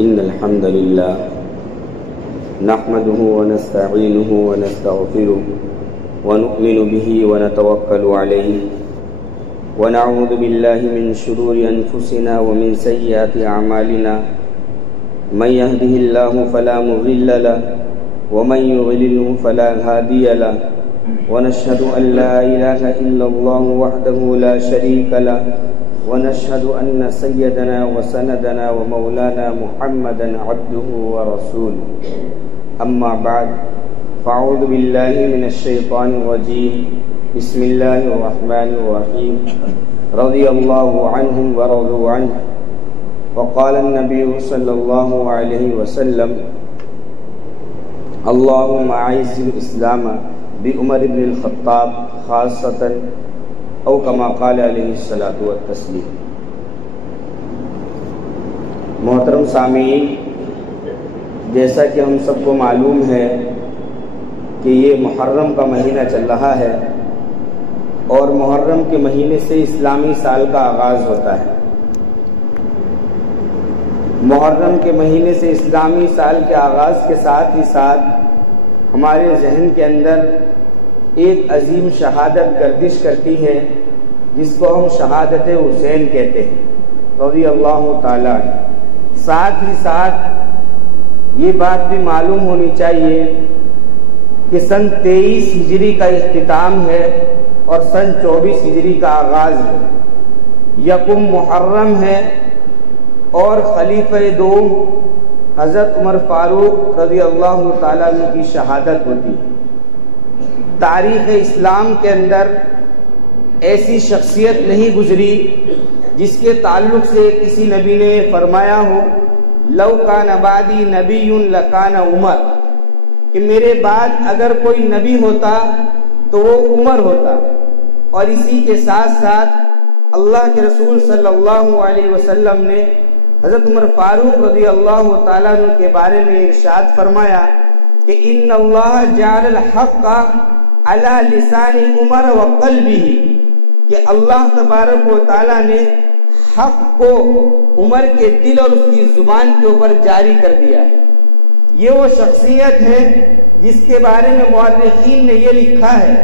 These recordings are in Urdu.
إن الحمد لله نحمده ونستعينه ونستغفره ونؤمن به ونتوكل عليه ونعوذ بالله من شرور أنفسنا ومن سيئات أعمالنا من يهده الله فلا مضل له ومن يضلله فلا هادي له ونشهد أن لا إله إلا الله وحده لا شريك له ونشهد أن سيدنا وسندنا ومولانا محمدا عبده ورسوله أما بعد فأعوذ بالله من الشيطان الرجيم بسم الله الرحمن الرحيم رضي الله عنهم ورضوا عنه وقال النبي صلى الله عليه وسلم اللهم أعز الإسلام بعمر بن الخطاب خاصة او کما قال علیہ الصلوۃ والتسلیم۔ محترم سامعین، جیسا کہ ہم سب کو معلوم ہے کہ یہ محرم کا مہینہ چل رہا ہے اور محرم کے مہینے سے اسلامی سال کا آغاز ہوتا ہے۔ محرم کے مہینے سے اسلامی سال کے آغاز کے ساتھ ہی ساتھ ہمارے ذہن کے اندر ایک عظیم شہادت گردش کرتی ہے جس کو ہم شہادت حسین کہتے ہیں رضی اللہ تعالیٰ عنہ۔ ساتھ ہی ساتھ یہ بات بھی معلوم ہونی چاہیے کہ سن 23 ہجری کا اختتام ہے اور سن 24 ہجری کا آغاز ہے۔ یکم محرم ہے اور خلیفہ دوم حضرت عمر فاروق رضی اللہ تعالیٰ عنہ کی شہادت ہوتی ہے۔ تاریخ اسلام کے اندر ایسی شخصیت نہیں گزری جس کے تعلق سے کسی نبی نے فرمایا ہو لو کان بعدی نبی لکان عمر، کہ میرے بعد اگر کوئی نبی ہوتا تو وہ عمر ہوتا۔ اور اسی کے ساتھ ساتھ اللہ کے رسول صلی اللہ علیہ وسلم نے حضرت عمر فاروق رضی اللہ تعالیٰ عنہ کے بارے میں ارشاد فرمایا کہ ان اللہ جعل الحق علی لسان عمر وقلبہ، کہ اللہ تبارک و تعالیٰ نے حق کو عمر کے دل اور اس کی زبان کے اوپر جاری کر دیا ہے۔ یہ وہ شخصیت ہے جس کے بارے میں مورخین نے یہ لکھا ہے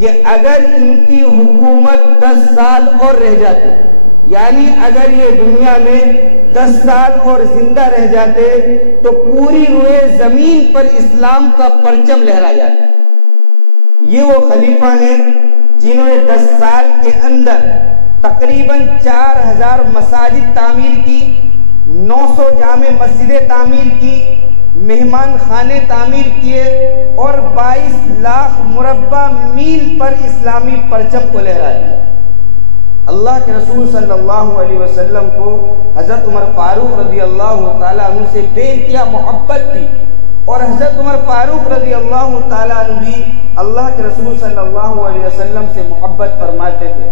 کہ اگر ان کی حکومت 10 سال اور رہ جاتی، یعنی اگر یہ دنیا میں 10 سال اور زندہ رہ جاتے تو پوری روئے زمین پر اسلام کا پرچم لہرا جاتا۔ یہ وہ خلیفہ ہیں جنہوں نے 10 سال کے اندر تقریباً 4000 مساجد تعمیر کی، 900 جامع مسجدیں تعمیر کی، مہمان خانے تعمیر کیے اور 22 لاکھ مربع میل پر اسلامی پرچم کو لہرا دیا۔ اللہ کے رسول صلی اللہ علیہ وسلم کو حضرت عمر فاروق رضی اللہ تعالیٰ عنہ سے بے انتہا محبت تھی، اور حضرت عمر فاروق رضی اللہ تعالیٰ عنہ بھی اللہ کے رسول صلی اللہ علیہ وسلم سے محبت فرماتے تھے۔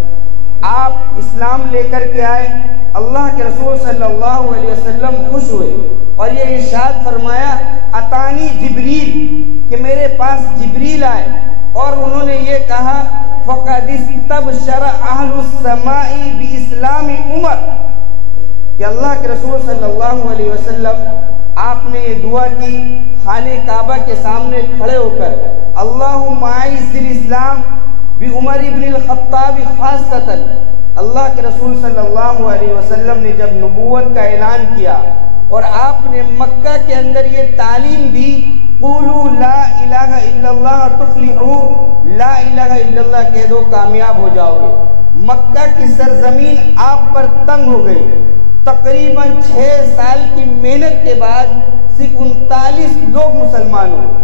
آپ اسلام لے کر کے آئے، اللہ کے رسول صلی اللہ علیہ وسلم خوش ہوئے اور یہ ارشاد فرمایا اتانی جبریل، کہ میرے پاس جبریل آئے اور انہوں نے یہ کہا فقد استبشر اہل السماء باسلام عمر، کہ اللہ کے رسول صلی اللہ علیہ وسلم آپ نے یہ دعا کی خانہ کعبہ کے سامنے کھڑے ہو کر اللہم اعز الاسلام بعمر ابن الخطاب خاصۃ۔ اللہ کے رسول صلی اللہ علیہ وسلم نے جب نبوت کا اعلان کیا اور آپ نے مکہ کے اندر یہ تعلیم دی قولوا لا الہ الا اللہ تفلحوا، لا الہ الا اللہ کہہ دو کامیاب ہو جاؤ گے، مکہ کی سرزمین آپ پر تنگ ہو گئی۔ تقریباً 6 سال کی محنت کے بعد صرف 39 لوگ مسلمان ہوئے۔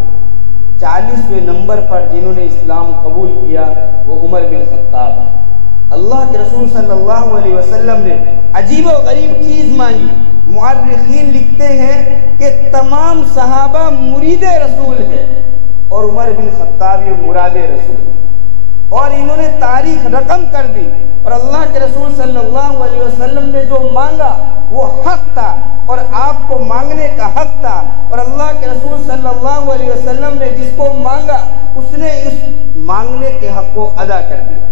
40ویں نمبر پر جنہوں نے اسلام قبول کیا وہ عمر بن خطاب۔ اللہ کے رسول صلی اللہ علیہ وسلم نے عجیب و غریب چیز مانگی۔ مورخین لکھتے ہیں کہ تمام صحابہ مرید رسول ہیں اور عمر بن خطاب یہ مراد رسول ہے، اور انہوں نے تاریخ رقم کر دی، اور اللہ کے رسول صلی اللہ علیہ وسلم نے جو مانگا وہ حق تھا اور آپ کو مانگنے کا حق تھا، اور اللہ کے رسول صلی اللہ علیہ وسلم نے جس کو مانگا اس نے اس مانگنے کے حق کو ادا کر دیا۔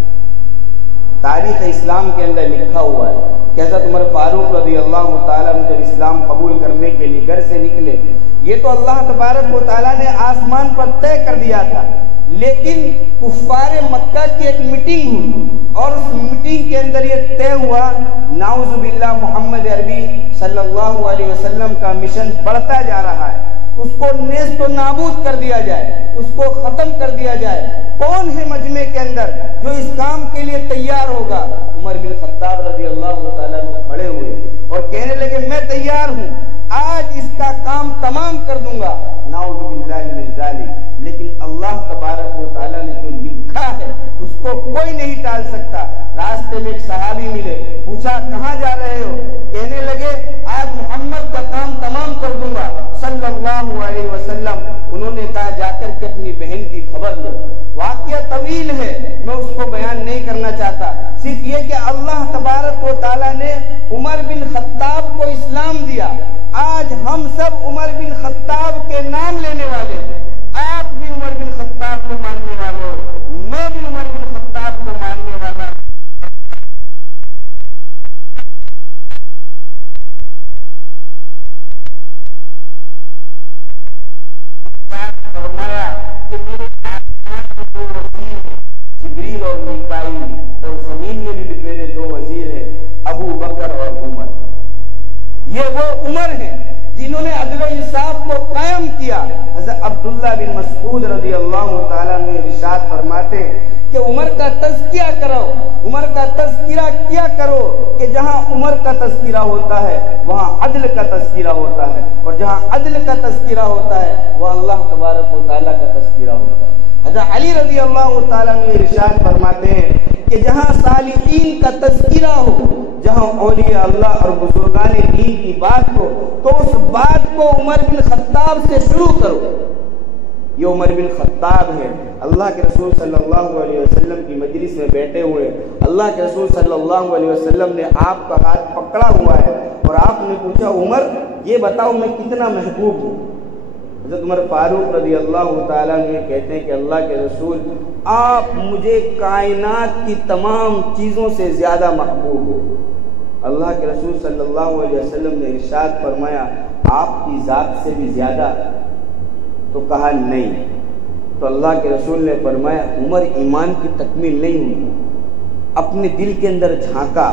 تاریخ اسلام کے اندر لکھا ہوا ہے کہ حضرت عمر فاروق رضی اللہ تعالیٰ عنہ جب اسلام قبول کرنے کے لیے گھر سے نکلے، یہ تو اللہ تبارک و تعالیٰ نے آسمان پر طے کر دیا تھا، لیکن کفار مکہ کی ایک میٹنگ ہوئی اور اس میٹنگ کے اندر یہ طے ہوا نعوذ باللہ محمد عربی صلی اللہ علیہ وسلم کا مشن بڑھتا جا رہا ہے، اس کو نیست و نابود کر دیا جائے، اس کو ختم کر دیا جائے۔ کون ہے مجمع کے اندر جو اس کام کے لیے تیار ہوگا؟ عمر بن خطاب رضی اللہ تعالیٰ عنہ کھڑے ہوئے اور کہنے لگے میں تیار ہوں، آج اس کا کام تمام کر دوں گا، نعوذ باللہ من ذالک۔ لیکن اللہ تبارک و تعالیٰ نے جو لکھا ہے اس کو کوئی نہیں ٹال سکتا۔ راستے میں ایک صحابی ملے، پوچھا کہاں جا رہے ہو؟ کہنے لگے آج محمد کا کام تمام کر دوں گا صلی اللہ علیہ وسلم۔ انہوں نے کہا جا کر کے اپنی بہن کی خبر لو۔ واقعہ طویل ہے، میں اس کو بیان نہیں کرنا چاہتا، صرف یہ کہ اللہ تبارک و تعالیٰ نے عمر بن خطاب کو اسلام دیا۔ آج ہم سب عمر بن خطاب کے نام لینے والے ہیں، آپ بھی عمر بن خطاب کو ماننے والے ہو، میں بھی عمر بن خطاب کو ماننے والا ہوں۔ فرمایا کہ میرے آسمان میں دو وزیر ہیں، جبریل اور میکائیل، اور زمین میں بھی میرے دو وزیر ہیں، ابو بکر اور عمر۔ یہ وہ عمر ہیں جنہوں نے عدل و انصاف کو قائم کیا۔ حضرت عبداللہ بن مسعود رضی اللہ تعالیٰ عنہ ارشاد فرماتے ہیں کہ عمر کا تذکیہ کرو، عمر کا تذکرہ کیا کرو کہ جہاں عمر کا تذکرہ ہوتا ہے وہاں عدل کا تذکرہ ہوتا ہے، اور جہاں عدل کا تذکرہ ہوتا ہے وہ اللہ تبارک و تعالیٰ کا تذکرہ ہوتا ہے۔ حضرت علی رضی اللہ تعالیٰ عنہ ارشاد فرماتے ہیں کہ جہاں صالحین کا تذکرہ ہو، جہاں اولیاء اللہ اور بزرگان دین کی بات ہو، تو اس بات کو عمر بن خطاب سے شروع کرو۔ یہ عمر بن خطاب ہے، اللہ کے رسول صلی اللہ علیہ وسلم کی مجلس میں بیٹھے ہوئے، اللہ کے رسول صلی اللہ علیہ وسلم نے آپ کا ہاتھ پکڑا ہوا ہے اور آپ نے پوچھا عمر یہ بتاؤ میں کتنا محبوب ہوں؟ حضرت عمر فاروق رضی اللہ تعالیٰ عنہ کہتے ہیں کہ اللہ کے رسول آپ مجھے کائنات کی تمام چیزوں سے زیادہ محبوب ہو۔ اللہ کے رسول صلی اللہ علیہ وسلم نے ارشاد فرمایا آپ کی ذات سے بھی زیادہ؟ تو کہا نہیں۔ تو اللہ کے رسول نے فرمایا عمر ایمان کی تکمیل نہیں ہوئی، اپنے دل کے اندر جھانکا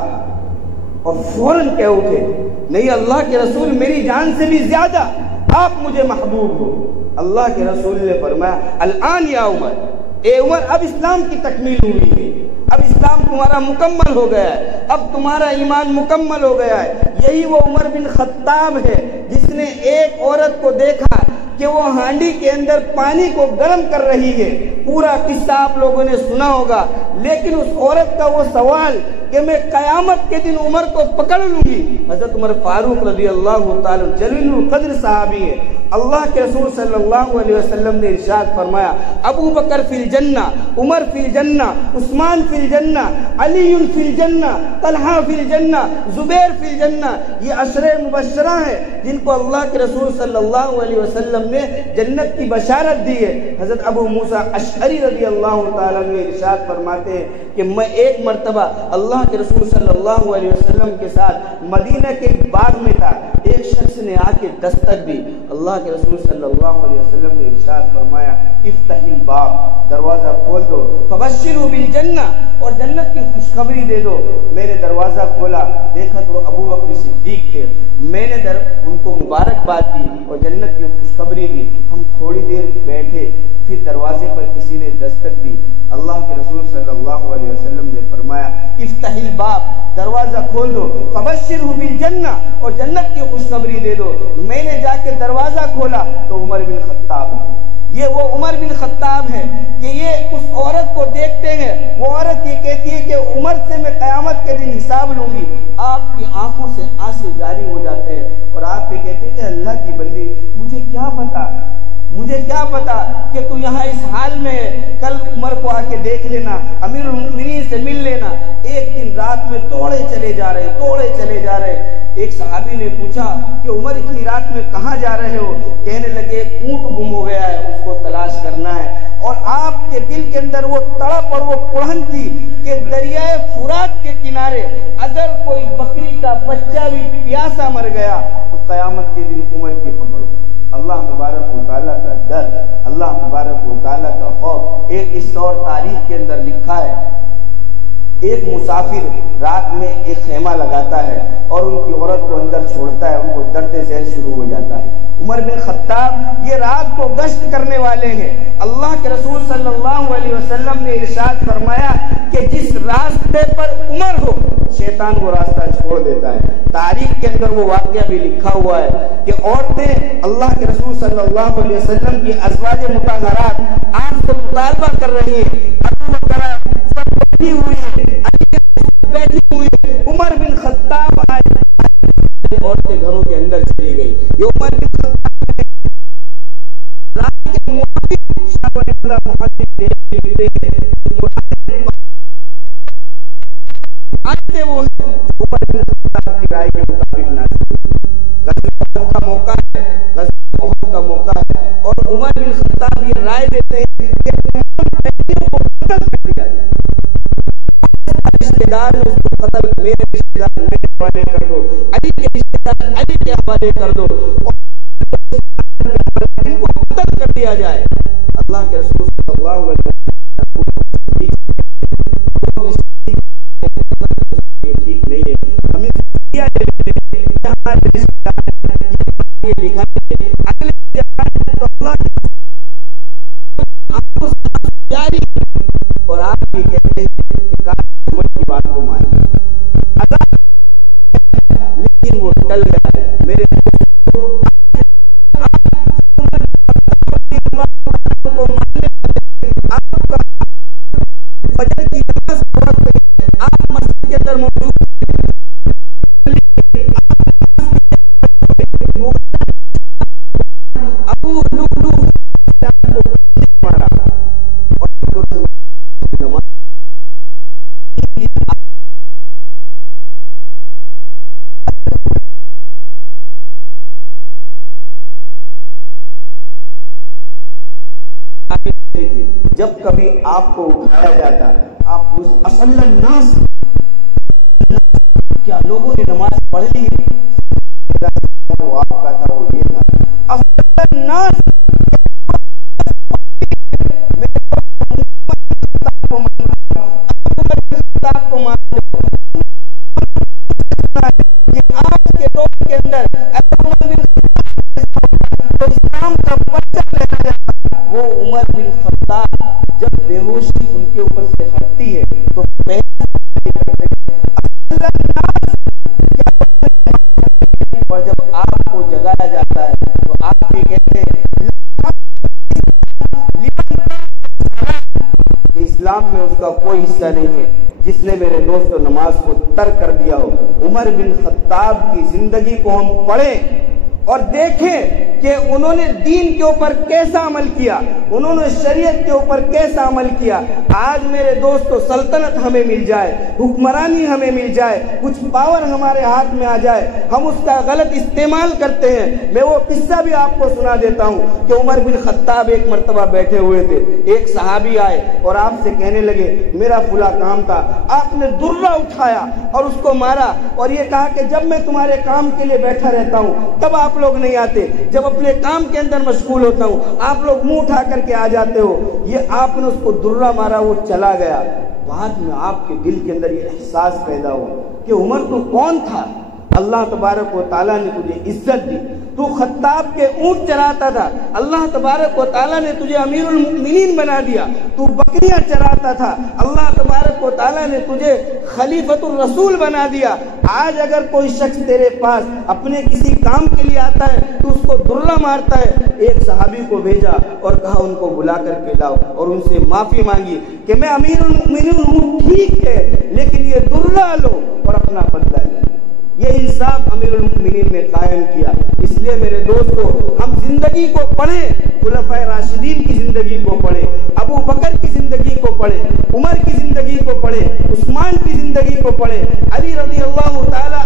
اور فوراً کہہ اٹھے نہیں اللہ کے رسول میری جان سے بھی زیادہ آپ مجھے محبوب ہو۔ اللہ کے رسول نے فرمایا الآن یا عمر، اے عمر اب اسلام کی تکمیل ہوئی ہے، اب اسلام تمہارا مکمل ہو گیا ہے، اب تمہارا ایمان مکمل ہو گیا ہے۔ یہی وہ عمر بن خطاب ہے جس نے ایک عورت کو دیکھا کہ وہ ہانڈی کے اندر پانی کو گرم کر رہی ہے، پورا قصہ آپ لوگوں نے سنا ہوگا، لیکن اس عورت کا وہ سوال کہ میں قیامت کے دن عمر کو پکڑ لوں گی۔ حضرت عمر فاروق رضی اللہ تعالی جلیل القدر صحابی ہے، اللہ کے رسول صلی اللہ علیہ وسلم نے ارشاد فرمایا ابو بکر فی الجنہ، عمر فی الجنہ، عثمان فی الجنہ، علی فی الجنہ، طلحہ فی الجنہ، زبیر فی الجنہ۔ یہ عشرے مبشرہ ہیں جن کو اللہ کے رسول صلی اللہ علیہ وسلم نے جنت کی بشارت دی ہے۔ حضرت ابو موسیٰ اشعری رضی اللہ تعالیٰ عنہ ارشاد فرماتے ہیں کہ میں ایک مرتبہ اللہ کے رسول صلی اللہ علیہ وسلم کے ساتھ مدینہ کے ایک باغ میں تھا، ایک شخص نے آ کے دستک دی، اللہ کے رسول صلی اللہ علیہ وسلم نے ارشاد فرمایا افتح الباب، دروازہ کھول دو، فبشروا بالجنہ، اور جنت کی خوشخبری دے دو۔ میں نے دروازہ کھولا، دیکھا تو ابو بکر صدیق تھے، میں نے ان کو مبارکباد دی اور جنت کی خوشخبری دی۔ ہم تھوڑی دیر بیٹھے، پھر دروازے پر کسی نے دستک دی، اللہ کے رسول صلی اللہ علیہ وسلم نے فرمایا افتح الباب، دروازہ کھول دو، فبشرہ بالجنہ، اور جنت کی خوشخبری دے دو۔ میں نے جا کے دروازہ کھولا تو عمر بن خطاب نے، یہ وہ عمر بن خطاب ہے کہ یہ اس عورت کو دیکھتے ہیں، وہ عورت یہ کہتی ہے کہ عمر سے میں قیامت کے دن حساب لوں گی، آپ کی آنکھوں سے آنسو جاری ہو جاتے ہیں اور آپ یہ کہتے ہیں کہ اللہ کی بندی مجھے کیا پتا کہ تو یہاں اس حال میں ہے، کل عمر کو آ کے دیکھ لینا، امیر المؤمنین سے مل لینا۔ ایک دن رات میں توڑے چلے جا رہے۔ ایک صحابی نے پوچھا کہ عمر اتنی رات میں کہاں جا رہے ہو؟ کہنے لگے اونٹ گم ہو گیا ہے، اس کو تلاش کرنا ہے، اور آپ کے دل کے اندر وہ تڑپ اور وہ پڑھن تھی کہ دریائے فرات کے کنارے اگر کوئی بکری کا بچہ بھی پیاسا مر گیا تو قیامت کے دن عمر کی پکڑو. اللہ تبارک و تعالیٰ کا ڈر، اللہ تبارک و تعالیٰ کا خوف. ایک اس اور تاریخ کے اندر لکھا ہے، ایک مسافر رات میں ایک خیمہ لگاتا ہے اور ان کی عورت کو اندر چھوڑتا ہے، ان کو درد ذہن شروع ہو جاتا ہے. عمر بن خطاب یہ رات کو گشت کرنے والے ہیں. اللہ کے رسول صلی اللہ علیہ وسلم نے ارشاد فرمایا کہ جس راستے پر عمر ہو شیطان وہ راستہ چھوڑ دیتا ہے. تاریخ کے اندر وہ واقعہ بھی لکھا ہوا ہے کہ عورتیں اللہ کے رسول صلی اللہ علیہ وسلم کی ازواج مطہرات آپ سے مطالبہ کر رہی ہیں، سب بیٹھی ہوئی ہیں، بیٹھی ہوئی ہیں. عمر بن خطاب آئے، عورتیں گھروں کے اندر چلی گئی. یہ عمر بن خطاب رات کے موافق شاہ ولی اللہ محمد دیتے ہیں آتے وہ عمر بن خطاب کی رائے کے مطابق نازل. غزوہ احد کا موقع ہے، غزوہ احد کا موقع ہے اور عمر بن خطاب یہ رائے دیتے ہیں کہ تمام کو قتل کر دیا جائے. رشتہ دار اس کو قتل، میرے رشتہ دار میرے حوالے کر دو، علی کے رشتہ دار علی کے حوالے کر دو اور ان کو قتل کر دیا جائے. اللہ کے رسول صلی اللہ علیہ وسلم ٹھیک نہیں ہے، ہمیں ہمارے رشتہ دار یہ لکھا ہے اگلے تو اللہ آپ کو جاری اور آپ یہ کہتے ہیں کہ کاش عمر کی بات کو مانے، لیکن وہ ٹل گیا. میرے فجر کی نماز آپ مسجد کے اندر موجود ابو لولو مارا اور جب کبھی آپ کو اٹھایا جاتا آپ اس اصل الناس کیا لوگوں نے نماز پڑھ لی وہ آپ کا تھا وہ یہ تھا اصل الناس کو مان آج کے دور کے اندر اسلام کا پرچم لہرایا جاتا. وہ عمر بن خطاب جب بے ہوشی ان کے اوپر سے ہٹتی ہے تو اور جب آپ کو جگایا جاتا ہے تو آپ یہ کہتے ہیں کہ اسلام میں اس کا کوئی حصہ نہیں ہے جس نے میرے دوست و نماز کو ترک کر دیا ہو. عمر بن خطاب کی زندگی کو ہم پڑھیں اور دیکھیں کہ انہوں نے دین کے اوپر کیسا عمل کیا، انہوں نے شریعت کے اوپر کیسا عمل کیا. آج میرے دوستو سلطنت ہمیں مل جائے، حکمرانی ہمیں مل جائے، کچھ پاور ہمارے ہاتھ میں آ جائے، ہم اس کا غلط استعمال کرتے ہیں. میں وہ قصہ بھی آپ کو سنا دیتا ہوں کہ عمر بن خطاب ایک مرتبہ بیٹھے ہوئے تھے، ایک صحابی آئے اور آپ سے کہنے لگے میرا فلاں کام تھا. آپ نے درہ اٹھایا اور اس کو مارا اور یہ کہا کہ جب میں تمہارے کام کے لیے بیٹھا رہتا ہوں تب آپ لوگ نہیں آتے، جب اپنے کام کے اندر مشغول ہوتا ہوں آپ لوگ منہ اٹھا کر کے آ جاتے ہو. یہ آپ نے اس کو درہ مارا، وہ چلا گیا. بعد میں آپ کے دل کے اندر یہ احساس پیدا ہوا کہ عمر تو کون تھا؟ اللہ تبارک و تعالیٰ نے تجھے عزت دی، تو خطاب کے اونٹ چراتا تھا، اللہ تبارک و تعالیٰ نے تجھے امیر المؤمنین بنا دیا. تو بکریاں چراتا تھا، اللہ تبارک و تعالیٰ نے تجھے خلیفۃ الرسول بنا دیا. آج اگر کوئی شخص تیرے پاس اپنے کسی کام کے لیے آتا ہے تو اس کو درہ مارتا ہے. ایک صحابی کو بھیجا اور کہا ان کو بلا کر کے لاؤ اور ان سے معافی مانگی کہ میں امیر المؤمنین ہوں ٹھیک ہے لیکن یہ درہ لو اور اپنا بدلہ لے. یہ انصاف امیر المؤمنین نے قائم کیا. اس لیے میرے دوستو ہم زندگی کو پڑھیں، خلفائے راشدین کی زندگی کو پڑھیں، ابو بکر کی زندگی کو پڑھیں، عمر کی زندگی کو پڑھیں، عثمان کی زندگی کو پڑھیں، علی رضی اللہ تعالی